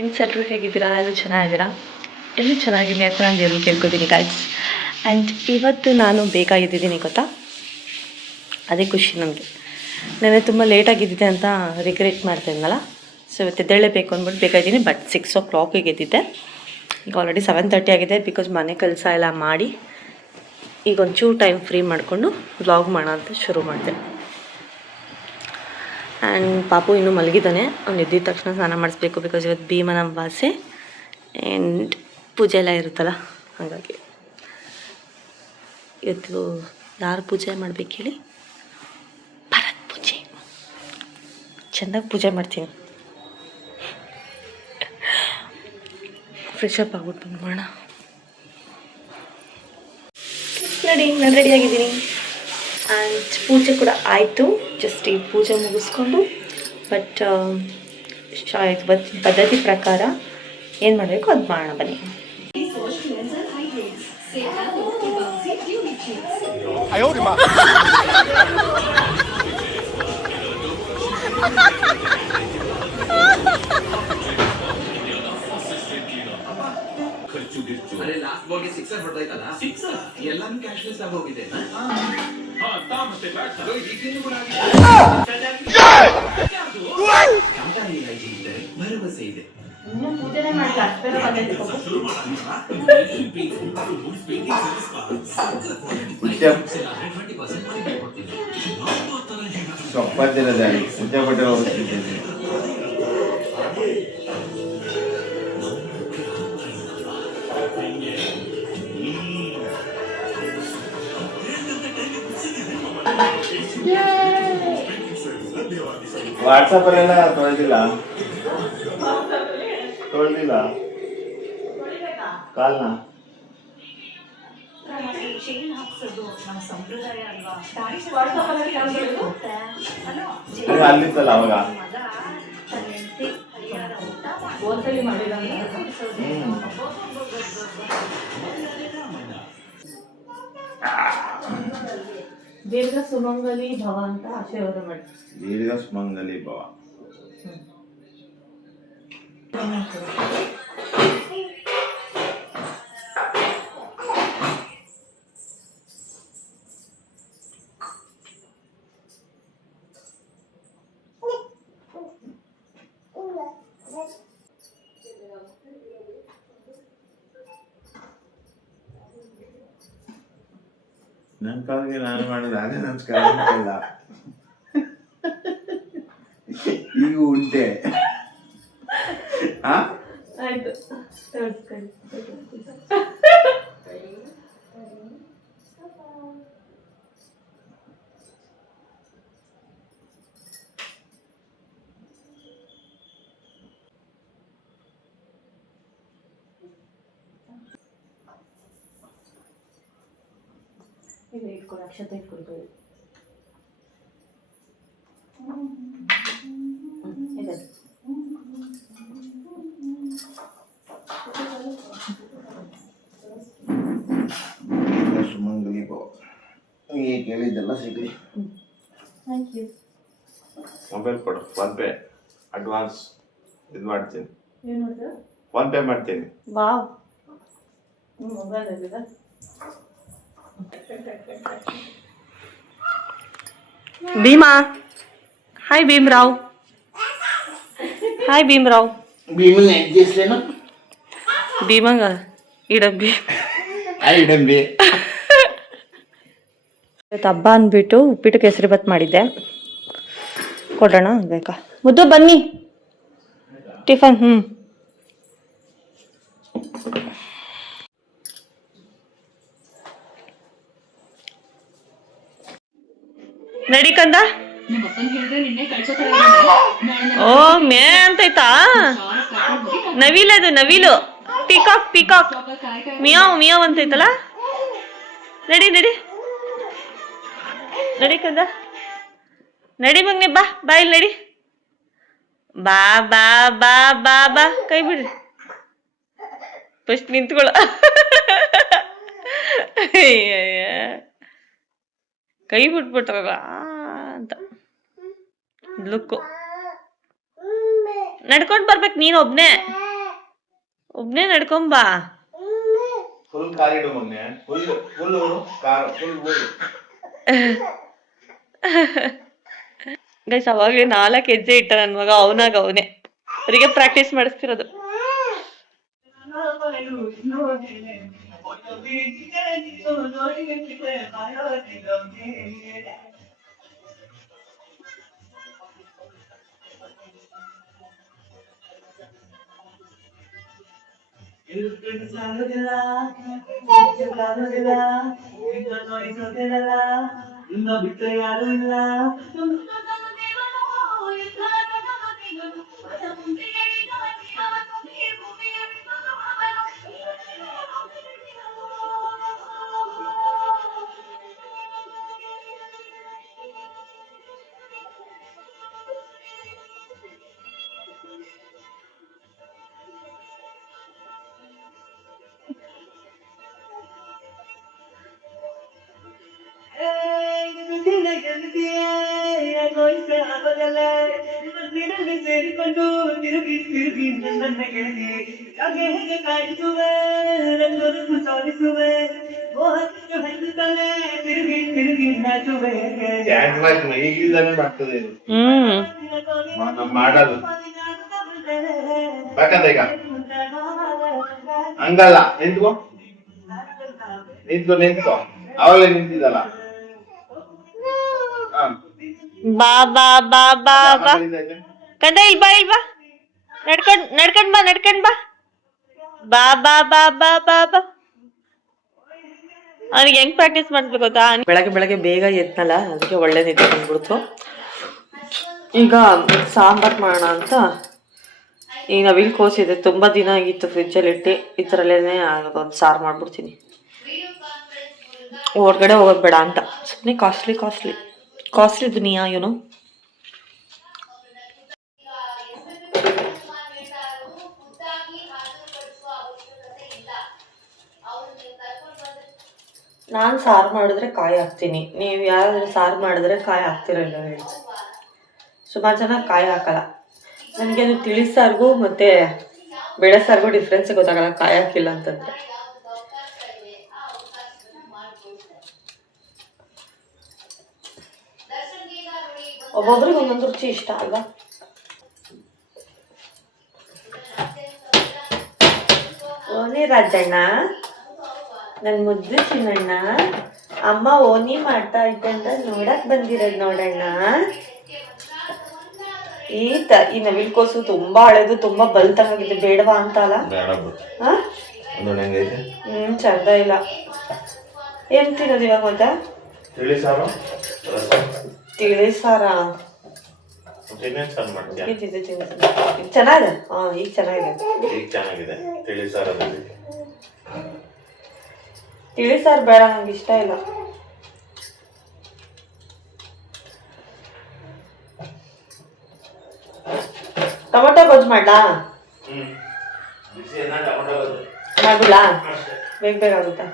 Friends ಎಲ್ಲರೂ ಹೇಗಿದ್ದೀರಾ? ಎಲ್ಲರೂ ಚೆನ್ನಾಗಿದ್ದೀರಾ? ಎಲ್ಲರೂ ಚೆನ್ನಾಗಿದ್ದೀನಿ ಅಂತ ನಾನು ಎಲ್ಲರೂ ಕೇಳ್ಕೊತೀನಿ ಗೈಸ್. ಆ್ಯಂಡ್ ಇವತ್ತು ನಾನು ಬೇಕಾಗಿದ್ದೀನಿ ಗೊತ್ತಾ, ಅದೇ ಖುಷಿ ನನಗೆ. ನಾನು ತುಂಬ ಲೇಟಾಗಿದ್ದಿದ್ದೆ ಅಂತ ರಿಗ್ರೆಟ್ ಮಾಡ್ತಾ ಇದ್ನಲ್ಲ. ಸೊ ಇವತ್ತು ಎದ್ದೇಳಲೇಬೇಕು ಅಂದ್ಬಿಟ್ಟು ಬೇಕಾಗಿದ್ದೀನಿ. But 6 o'clock ಎದ್ದಿದ್ದೆ. ಈಗ ಆಲ್ರೆಡಿ 7:30 ಆಗಿದೆ. ಬಿಕಾಸ್ ಮನೆ ಕೆಲಸ ಎಲ್ಲ ಮಾಡಿ ಈಗ ಒಂಚೂರು ಟೈಮ್ ಫ್ರೀ ಮಾಡಿಕೊಂಡು ವ್ಲಾಗ್ ಮಾಡೋಣ ಅಂತ ಶುರು ಮಾಡಿದೆ. ಆ್ಯಂಡ್ ಪಾಪು ಇನ್ನೂ ಮಲಗಿದ್ದಾನೆ. ಅವ್ನು ಎದ್ದಿದ ತಕ್ಷಣ ಸ್ನಾನ ಮಾಡಿಸ್ಬೇಕು. ಬಿಕಾಸ್ ಇವತ್ತು ಭೀಮನ ಅಮಾವಾಸ್ಯೆ ಆ್ಯಂಡ್ ಪೂಜೆ ಎಲ್ಲ ಇರುತ್ತಲ್ಲ, ಹಾಗಾಗಿ ಇವತ್ತು ಯಾರು ಪೂಜೆ ಮಾಡ್ಬೇಕು ಹೇಳಿ? ಭರತ್ ಪೂಜೆ. ಚೆಂದಾಗಿ ಪೂಜೆ ಮಾಡ್ತೀನಿ. ಫ್ರೆಶ್ ಅಪ್ ಆಗ್ಬಿಟ್ಟು ಬಂದ್ಬೋಣ. ನಾನು ರೆಡಿಯಾಗಿದ್ದೀನಿ. ಆ್ಯಂಡ್ ಪೂಜೆ ಕೂಡ ಆಯಿತು. ಜಸ್ಟ್ ಈ ಪೂಜೆ ಮುಗಿಸ್ಕೊಂಡು ಬಟ್ ಪದ್ಧತಿ ಪ್ರಕಾರ ಏನು ಮಾಡಬೇಕು ಅದು ಮಾಡೋಣ ಬನ್ನಿ. ಲಾಸ್ಟ್ ಬಾಲ್ಗೆ ಸಿಕ್ಸರ್ ಹೊಡೆದೈತಲ್ಲ, ಸಿಕ್ಸರ್ ಎಲ್ಲಾನು ಕ್ಯಾಶ್ಲೆಸ್ ಆಗಿ ಹೋಗಿದೆ. ಭರವಸೆ ಇದೆ. ವಾಟ್ಸಪ್ ಅಲ್ಲೆಲ್ಲ ತೊಳೆದಿಲ್ಲ ಕಾಲ್ನ ಅಲ್ಲಿತ್ತಲ್ಲ ಅವಾಗ. ದೀರ್ಘ ಸುಮಂಗಲಿ ಭವ ಅಂತ ಆಶೀರ್ವಾದ ಮಾಡಿ. ದೀರ್ಘ ಸುಮಂಗಲಿ ಭವ. ನನ್ನ ಕಾಲಿಗೆ ನಾನು ಮಾಡೋದು ಅದೇ ನಮಸ್ಕಾರ ಇಲ್ಲ. ಈಗ ಉಂಟೆ ಆಯ್ತು. ಇದು ಇಟ್ಕೊಂಡು ಅಕ್ಷತೆ ಇಟ್ಕೊಳ್ತೀವಿ. ಸುಮಂಗಲಿ ಭವ. ಈಗ ಕೇಳಿದ್ದೆಲ್ಲ ಸಿಗಲಿ. Thank you. ಮೊಬೈಲ್ ಕೊಡು, ಫೋನ್ ಪೇ ಅಡ್ವಾನ್ಸ್ ಇದು ಮಾಡ್ತೀನಿ. ಏನು ಮಾಡ್ತೀರಾ? ಫೋನ್ ಪೇ ಮಾಡ್ತೀನಿ. ವಾವ್, ಮೊಬೈಲ್ ಇದೆ. ಭೀಮಾ, ಹಾಯ್ ಭೀಮರಾವ್. ಹಾಯ್ ಭೀಮರಾವ್. ಭೀಮನ ಹೆಸರೇನು? ಭೀಮಂಗ ಇಡಂಬಿ. ಇಡಂಬಿ. ಇವತ್ತು ಹಬ್ಬ ಅಂದ್ಬಿಟ್ಟು ಉಪ್ಪಿಟ್ಟು ಕೇಸರಿಬಾತ್ ಮಾಡಿದ್ದೆ. ಕೊಡೋಣ ಬೇಕಾ? ಮುದ್ದು ಬನ್ನಿ ಟಿಫನ್. ನಡಿ ಕಂದ. ಓ ಮೇ ಅಂತೈತಾ? ನವಿಲದು ನವಿಲು. ಪಿಕಾಕ್ ಪಿಕಾಕ್ ಮಿಯಾವ್ ಮಿಯಾವ್ ಅಂತೈತಲ್ಲ. ನಡಿ ನಡಿ ನಡಿ ಕಂದ, ನಡಿ ಮಗ್ನೆ. ಬಾ ಬಾ ಇಲ್ಲಿ ನಡಿ. ಬಾ ಬಾ ಬಾ ಬಾ ಬಾ. ಕೈ ಬಿಡ್ರಿ ಫಸ್ಟ್ ನಿಂತ್ಕೊಳ್ಳ. ಕೈ ಬಿಟ್ಬಿಟ್ರಲ್ಲ ಅಂತ ಲುಕ್ಕು. ನಡ್ಕೊಂಡು ಬರ್ಬೇಕು ನೀನು ಒಬ್ನೇ. ಒಬ್ನೇ ನಡ್ಕೊಂಬಾ. ಫುಲ್ ಕಾರಿಡು ಮೊನ್ನೆ ಫುಲ್ ಫುಲ್ ಕಾರ್ ಫುಲ್ ಊರು. ಗೈಸ್ ಅವಾಗಲೇ 4 ಹೆಜ್ಜೆ ಇಟ್ಟ ನನ್ನ ಮಗ, ಅವನಾಗ ಅವನೇ ಅವರಿಗೆ ಪ್ರಾಕ್ಟೀಸ್ ಮಾಡಿಸ್ತಿರೋದು. ಬಿಟ್ಟರೆ ಯಾರು ಇಲ್ಲ. ಸೇರಿಕೊಂಡು ತಿರುಗಿ ತಿರುಗಿ ನನ್ನ ಗೆಳತಿ ಹಾಗೆ ಹೇಗೆ ಕಾಯಿಸುವೆ ತೋರಿಸುವೆ ಹಂಚುತ್ತಲೇ ತಿರುಗಿ ತಿರುಗಿ ನಾಚುವೆ. ಈಗಿಂದಾನೆ ಮಾಡ್ತದೆ ಇದು. ನಾವು ಮಾಡೋದು ಬೇಕಂದ್ರೆ ಈಗ ಹಂಗಲ್ಲ. ನಿಂತ್ಕೋ ನಿಂತ್ಕೋ ನಿಂತ್ಕೋ ಅವಳೇ ನಿಂತಿದ್ದಲ್ಲ. ಬಾ ಬಾ ಬಾ ಬಾ ಬಾ ಕಂದ ಇಲ್ಬಾ ಇಲ್ಬಾ ನಡ್ಕೊಂಡ್ ಬಾ ಬಾ ಬಾ ಬಾ ಬಾ ಬಾ ಬಾ. ಅವ್ನಿಗೆ ಹೆಂಗ್ ಪ್ರಾಕ್ಟೀಸ್ ಮಾಡಿಸ್ಬೇಕು ಗೊತ್ತಾ, ಬೆಳಗ್ಗೆ ಬೆಳಗ್ಗೆ ಬೇಗ ಎದ್ನಲ್ಲ, ಅದಕ್ಕೆ ಒಳ್ಳೆ ನಿದ್ದೆ ಬಂದ್ಬಿಡ್ತು. ಈಗ ಸಾಂಬಾರ್ ಮಾಡೋಣ ಅಂತ ಈ ನವಿಲ್ ಕೋಸಿದೆ, ತುಂಬ ದಿನ ಆಗಿತ್ತು ಫ್ರಿಜ್ಜಲ್ಲಿ ಇಟ್ಟು, ಈ ಥರಲ್ಲೇ ಒಂದು ಸಾರು ಮಾಡ್ಬಿಡ್ತೀನಿ. ಹೊರಗಡೆ ಹೋಗೋದು ಬೇಡ ಅಂತ ಸುಮ್ಮನೆ ಕಾಸ್ಟ್ಲಿ ದುನಿಯಾ ಏನೋ. ನಾನು ಸಾರು ಮಾಡಿದ್ರೆ ಕಾಯಿ ಹಾಕ್ತೀನಿ, ನೀವು ಯಾರಾದರೂ ಸಾರು ಮಾಡಿದ್ರೆ ಕಾಯಿ ಹಾಕ್ತಿರಲ್ಲ ಹೇಳಿ. ಸುಮಾರು ಜನ ಕಾಯಿ ಹಾಕಲ್ಲ. ನನಗೆ ಅದು ತಿಳಿ ಸಾರಿಗೂ ಮತ್ತು ಬೇಳೆ ಸಾರಿಗೂ ಡಿಫ್ರೆನ್ಸೇ ಗೊತ್ತಾಗಲ್ಲ ಕಾಯಿ ಹಾಕಿಲ್ಲ ಅಂತಂದರೆ. ಒಬ್ಬೊಬ್ರಿಗೆ ಒಂದೊಂದು ರುಚಿ ಇಷ್ಟ ಅಲ್ವಾ. ಓನಿ ರಾಜಣ್ಣ, ನನ್ನ ಮುದ್ದು ಚಿನ್ನಣ್ಣ, ಅಮ್ಮ ಓನಿ ಮಾಡ್ತಾ ಇದ್ದೆ ಅಂತ ನೋಡಕ್ ಬಂದಿರೋದು ನೋಡಣ್ಣ. ಈ ನವಿಲ್ ಕೋಸು ತುಂಬಾ ಹಳೇದು, ತುಂಬಾ ಬಲ್ತಂಗಾಗಿದೆ, ಬೇಡವಾ ಅಂತ ಅಲ್ಲ. ಚಂದ ಇಲ್ಲ. ಏನ್ ತಿನ್ನೋದು ಇವಾಗ ಮತ್ತೆ? ತಿಳಿ ಸಾರ ಚೆನ್ನಾಗಿದೆ. ಈಗ ಚೆನ್ನಾಗಿದೆ. ತಿಳಿ ಸಾರು ಬೇಡ, ನಂಗೆ ಇಷ್ಟ ಇಲ್ಲ. ಟೊಮೊಟೊ ಗೊಜ್ಜು ಮಾಡ್ಲಾ? ಮಾಡ್ಬಿಡ್ಲ? ಬೇಗ ಆಗುತ್ತಾ?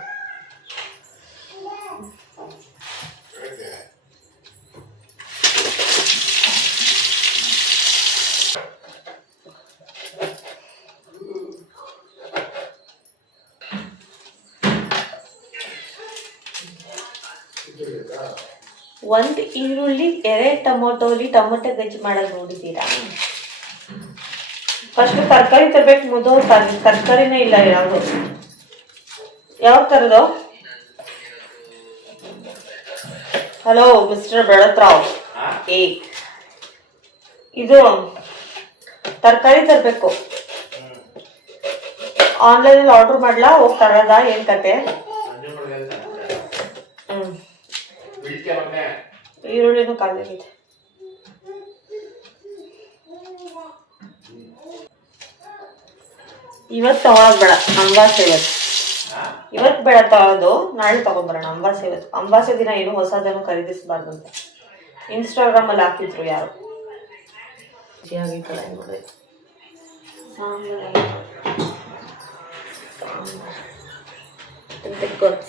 ಒಂದು ಈರುಳ್ಳಿ 2 ಟೊಮೊಟೊಲಿ ಟೊಮೊಟೊ ಗೊಜ್ಜು ಮಾಡೋದು ನೋಡಿದ್ದೀರಾ? ಫಸ್ಟ್ ತರಕಾರಿ ತರ್ಬೇಕು, ಮುದ್ದು ತರಕಾರಿನೇ ಇಲ್ಲ ಯಾವುದು. ಯಾವಾಗ ತರೋದು? ಹಲೋ ಮಿಸ್ಟರ್ ಬೆಳತ್ರಾವ್, ಇದು ತರಕಾರಿ ತರಬೇಕು. ಆನ್ಲೈನಲ್ಲಿ ಆರ್ಡರ್ ಮಾಡ್ಲಾ, ಹೋಗಿ ತರೋದ? ಏನ್ ಕತೆ? ಈರುಳ್ಳಿನೂ ಖಾಲಿಯಾಗಿದೆ. ಇವತ್ತು ತಗೊಳೋದು ಬೇಡ, ಅಮಾವಾಸ್ಯೆ ಇವತ್ತು ಬೇಡ ತಗೊಳ್ಳೋದು, ನಾಳೆ ತಗೊಂಡ್ಬರೋಣ. ಅಮಾವಾಸ್ಯೆ ದಿನ ಏನು ಹೊಸದನ್ನು ಖರೀದಿಸಬಾರ್ದಂತೆ ಇನ್ಸ್ಟಾಗ್ರಾಮಲ್ಲಿ ಹಾಕಿದ್ರು ಯಾರು.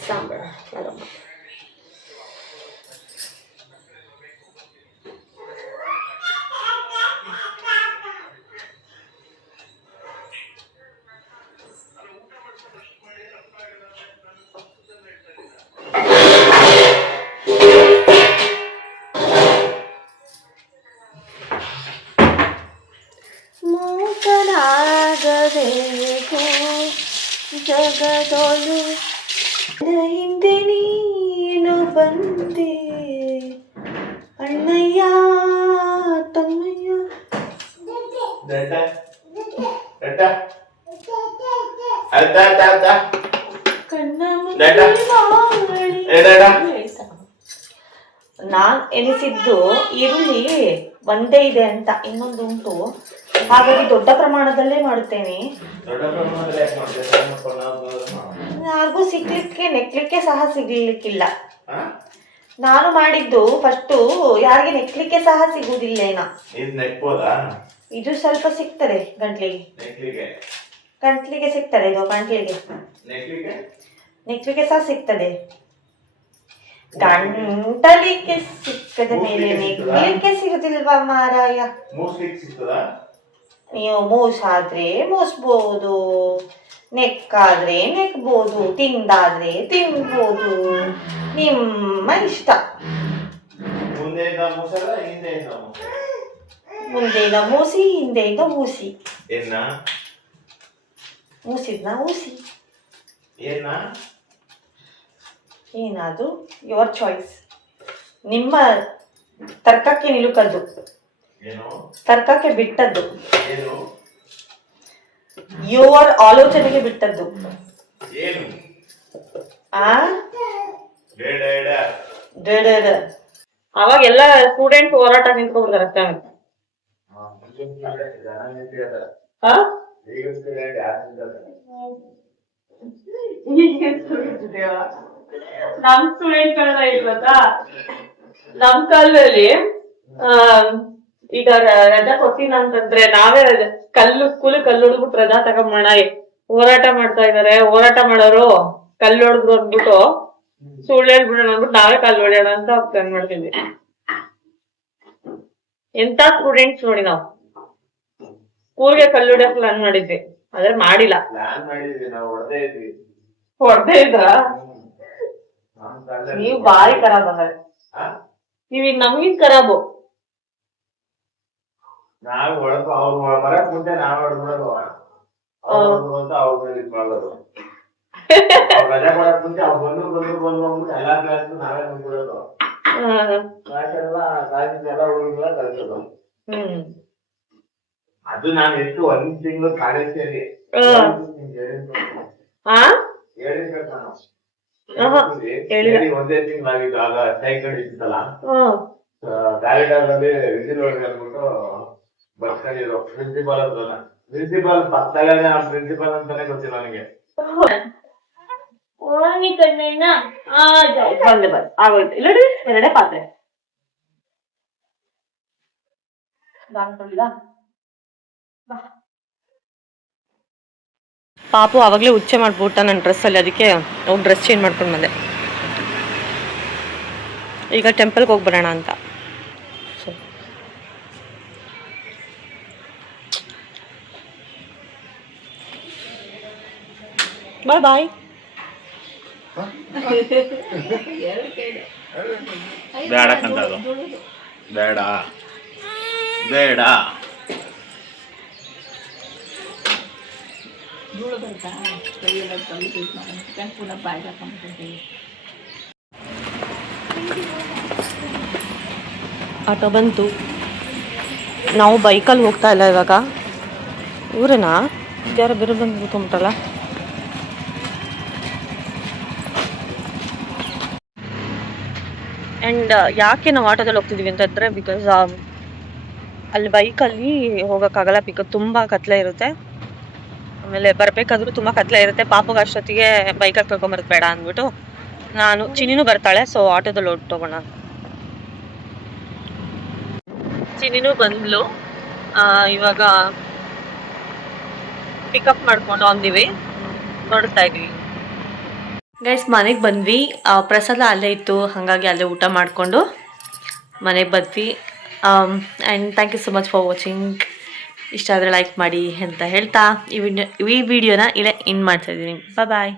ಸಾಂಬಾರ್ ಜಗದೊಲು ನನ್ನ ಹಿಂದೆ ನೀನು ಬಂದೆ ಅಣ್ಣಯ್ಯ ತಮ್ಮಯ್ಯ ಕಣ್ಣ ನಾನ್ ಎನಿಸಿದ್ದು ಈರುಳ್ಳಿ ಒಂದೇ ಇದೆ ಅಂತ, ಇನ್ನೊಂದು ಉಂಟು, ಹಾಗಾಗಿ ದೊಡ್ಡ ಪ್ರಮಾಣದಲ್ಲೇ ಮಾಡುತ್ತೇನೆ. ಯಾರಿಗೂ ನೆಕ್ಲಿಕ್ಕೆ ಸಹ ಸಿಗ್ಲಿಕ್ಕಿಲ್ಲ. ನಾನು ಮಾಡಿದ್ದು ಫಸ್ಟು ಯಾರಿಗೆ ನೆಕ್ಲಿಕ್ಕೆ ಸಹ ಸಿಗುವುದಿಲ್ಲೇನ. ಇದು ಸ್ವಲ್ಪ ಸಿಗ್ತದೆ ಗಂಟ್ಲಿಗೆ ಸಿಗ್ತದೆ, ಇದು ನೆಕ್ಲಿಗೆ ಸಹ ಸಿಗ್ತದೆ. ಗಂಟಲಿಗೆ ಸಿಕ್ಕದ ಮೇಲೆ ನೆಕ್ಲಿಕ್ಕೆ ಸಿಗುದಿಲ್ವಾ ಮಾರಾಯ? ನೀವು ಮೂಸಾದ್ರೆ ಮೂಸ್ಬೋದು, ನೆಕ್ಕಾದ್ರೆ ನೆಕ್ಬೋದು, ತಿಂದಾದ್ರೆ ತಿನ್ಬೋದು, ನಿಮ್ಮ ಇಷ್ಟ. ಮುಂದೆಯಿಂದ ಮೂಸಿ, ಹಿಂದೆಯಿಂದ ಊಸಿ. ಮೂಸಿದ್ನ ಊಸಿ, ಏನಾದ್ರು ಯುವರ್ ಚಾಯ್ಸ್. ನಿಮ್ಮ ತರ್ಕಕ್ಕೆ ನಿಲುಕದ್ದು, ತರ್ಕಕ್ಕೆ ಬಿಟ್ಟದ್ದು, ಯುವರ್ ಆಲೋಚನೆಗೆ ಬಿಟ್ಟದ್ದು. ಅವಾಗ ಎಲ್ಲ ಸ್ಟೂಡೆಂಟ್ ಹೋರಾಟ ನಿಂತ್ಕೊಂಡ್ಬಿಡ್ತಾರೆ. ನಮ್ ಸ್ಟೂಡೆಂಟ್ಗಳೆಲ್ಲ ಇಲ್ವತ್ತಾ, ನಮ್ ಕಾಲದಲ್ಲಿ ಈಗ ರಜಾ ಕೊಟ್ಟಿಲ್ಲ ಅಂತಂದ್ರೆ ನಾವೇ ಸ್ಕೂಲ್ ಕಲ್ಲು ಹೊಡ್ಬಿಟ್ಟು ರಜಾ ತಗೊಂಬೋಣ, ಹೋರಾಟ ಮಾಡ್ತಾ ಇದಾರೆ, ಹೋರಾಟ ಮಾಡೋರು ಕಲ್ಲು ಹೊಡೆದ್ರು ಅಂದ್ಬಿಟ್ಟು ಸುಳ್ಳು ಹೇಳ್ಬಿಡೋಣ ಅಂದ್ಬಿಟ್ಟು ನಾವೇ ಕಲ್ಲು ಹೊಡೆಯೋಣ ಅಂತ ಪ್ಲಾನ್ ಮಾಡ್ತಿದ್ವಿ. ಎಂತ ಸ್ಟೂಡೆಂಟ್ಸ್ ನೋಡಿ ನಾವು ಸ್ಕೂಲ್ಗೆ ಕಲ್ಲು ಹೊಡೆಯೋ ಪ್ಲಾನ್ ಮಾಡಿದ್ವಿ, ಆದ್ರೆ ಮಾಡಿಲ್ಲ. ಹೊಡೆದೇ ಇದ್ರ ನೀವು ಬಾರಿ ಖರಾಬ್ ಅಂದ್ರೆ, ನೀವೀಗ ನಮ್ಗಿನ್ ಖರಾಬು. ನಾವ್ ಹೊಡೆದು ಅವ್ರು ಬರಕ್ ಮುಂಚೆ ನಾವ್ ಹೊಡೆದ್ಬಿಡೋದು, ರಜಾ ಕೊಡಕ್ ಮುಂಚೆ ಅವ್ರು ಬಂದ್ರು ಎಲ್ಲಾ ಕ್ಲಾಸ್ ನಾವೇ ಬಂದ್ಬಿಡೋದು, ಎಲ್ಲ ಹುಡುಗರ ಕಳ್ಸೋದು. ಅದು ನಾನ್ ಎಷ್ಟು ಒಂದ್ ತಿಂಗಳು ಕಾಲೇಜ್ ಸೇರಿ ಒಂದೇ ತಿಂಗಳಾಗಿದ್ದು. ಆಗ ಸೈಕಲ್ ಇತ್ತಲ್ಲ, ಕಾರಿಡಾರ್ ಅಲ್ಲಿ ವಿಸಿಲ್ ಹೊಡೆದು ಅಂದ್ಬಿಟ್ಟು ಬರ್ಕೊಂಡಿದ್ರು ಪ್ರಿನ್ಸಿಪಾಲ್ ಹತ್ರ. ಪ್ರಿನ್ಸಿಪಾಲ್ ಪಕ್ಕದಲ್ಲೇ ಪ್ರಿನ್ಸಿಪಾಲ್ ಅಂತಾನೆ ಗೊತ್ತಿಲ್ಲ ನನಗೆ. ಎರಡೇ ಪಾತ್ರೆ ಪಾಪು ಆವಾಗಲೇ ಉಚ್ಚೆ ಮಾಡ್ಬಿಟ್ಟ ನನ್ನ ಡ್ರೆಸ್ಸಲ್ಲಿ, ಅದಕ್ಕೆ ಹೋಗಿ ಡ್ರೆಸ್ ಚೇಂಜ್ ಮಾಡ್ಕೊಂಡು ಬಂದೆ. ಈಗ ಟೆಂಪಲ್ಗೆ ಹೋಗಿ ಬರೋಣ ಅಂತ. ಬಾಯ್ ಬಾಯ್. ಬೇಡ ಕಂದದು, ಬೇಡ ಬೇಡ. ಆಟೋ ಬಂತು, ನಾವು ಬೈಕಲ್ಲಿ ಹೋಗ್ತಾ ಇಲ್ಲ ಇವಾಗ. ಊರೇನಾ ಯಾರೋ ಬೇರೆ ಬಂದು ಕೂತ್ಕೊಂಡ್ಬಿಟ್ಟಲ್ಲ. ಆ್ಯಂಡ್ ಯಾಕೆ ನಾವು ಆಟೋದಲ್ಲಿ ಹೋಗ್ತಿದ್ದೀವಿ ಅಂತಂದರೆ, ಬಿಕಾಸ್ ಅಲ್ಲಿ ಬೈಕಲ್ಲಿ ಹೋಗೋಕ್ಕಾಗಲ್ಲ, ಬಿಕಾಸ್ ತುಂಬ ಕತ್ಲೆ ಇರುತ್ತೆ. ಆಮೇಲೆ ಬರಬೇಕಾದ್ರೂ ತುಂಬ ಕತ್ಲೆ ಇರುತ್ತೆ. ಪಾಪಗೆ ಅಷ್ಟೊತ್ತಿಗೆ ಬೈಕಲ್ಲಿ ಕರ್ಕೊಂಬರೋದು ಬೇಡ ಅಂದ್ಬಿಟ್ಟು ನಾನು, ಚಿನಿನೂ ಬರ್ತಾಳೆ, ಸೊ ಆಟೋದಲ್ಲಿ ಹೊರಟೋಗೋಣ. ಚಿನಿನೂ ಬಂದ್ಲು, ಇವಾಗ ಪಿಕಪ್ ಮಾಡ್ಕೊಂಡು ಅಂದಿವಿ, ನೋಡ್ತಾ ಇದ್ವಿ. ಗೈಸ್ ಮನೆಗೆ ಬಂದ್ವಿ, ಪ್ರಸಾದ ಅಲ್ಲೇ ಇತ್ತು, ಹಾಗಾಗಿ ಅಲ್ಲೇ ಊಟ ಮಾಡಿಕೊಂಡು ಮನೆಗೆ ಬಂದ್ವಿ. And thank you so much for watching. ಇಷ್ಟ ಆದರೆ ಲೈಕ್ ಮಾಡಿ ಅಂತ ಹೇಳ್ತಾ ಈ ವಿಡಿಯೋನ ಇಲ್ಲೇ ಎಂಡ್ ಮಾಡ್ತಾಯಿದ್ದೀನಿ. ಬಾಯ್.